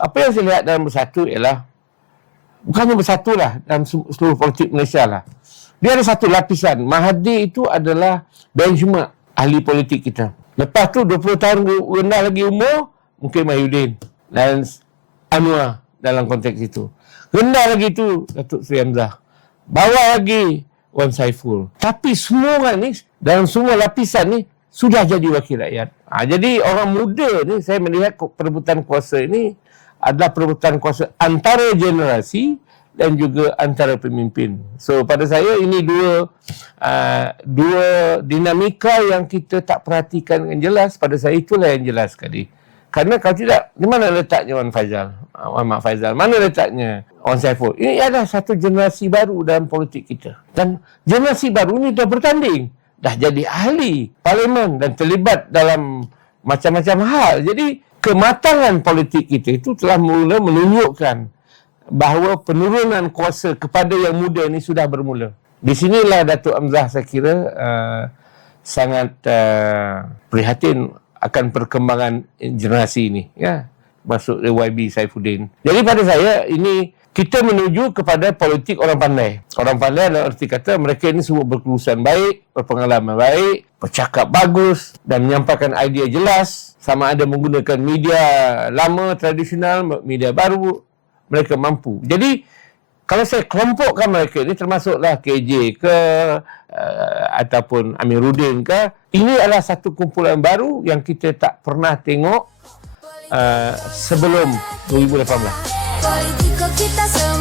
Apa yang saya lihat dalam Bersatu ialah, bukannya Bersatu lah, dalam seluruh politik Malaysia lah. Dia ada satu lapisan. Mahathir itu adalah benchmark ahli politik kita. Lepas tu 20 tahun rendah lagi umur, mungkin Mahyudin dan Anwar dalam konteks itu. Rendah lagi tu Datuk Seri Hamzah. Bawah lagi Wan Saiful. Tapi semua orang ni, dalam semua lapisan ni, sudah jadi wakil rakyat. Jadi orang muda ni, saya melihat perebutan kuasa ini adalah perebutan kuasa antara generasi dan juga antara pemimpin. So pada saya ini dua dinamika yang kita tak perhatikan dengan jelas. Pada saya itulah yang jelas sekali. Kerana kalau tidak, di mana letaknya Wan Faizal? Muhammad Faizal. Mana letaknya Wan Saiful? Ini adalah satu generasi baru dalam politik kita. Dan generasi baru ini dah bertanding. Dah jadi ahli parlimen dan terlibat dalam macam-macam hal. Jadi kematangan politik kita itu telah mula menunjukkan bahawa penurunan kuasa kepada yang muda ini sudah bermula. Di sinilah Datuk Hamzah saya kira sangat prihatin akan perkembangan generasi ini, ya, masuk YB Saifuddin. Jadi pada saya ini kita menuju kepada politik orang pandai. Orang pandai dalam arti kata mereka ini semua berkelulusan baik, berpengalaman baik, bercakap bagus dan menyampaikan idea jelas, sama ada menggunakan media lama tradisional, media baru, mereka mampu. Jadi kalau saya kelompokkan mereka ini, termasuklah KJ ke ataupun Amiruddin ke, ini adalah satu kumpulan baru yang kita tak pernah tengok sebelum 2018. Politiko kita semua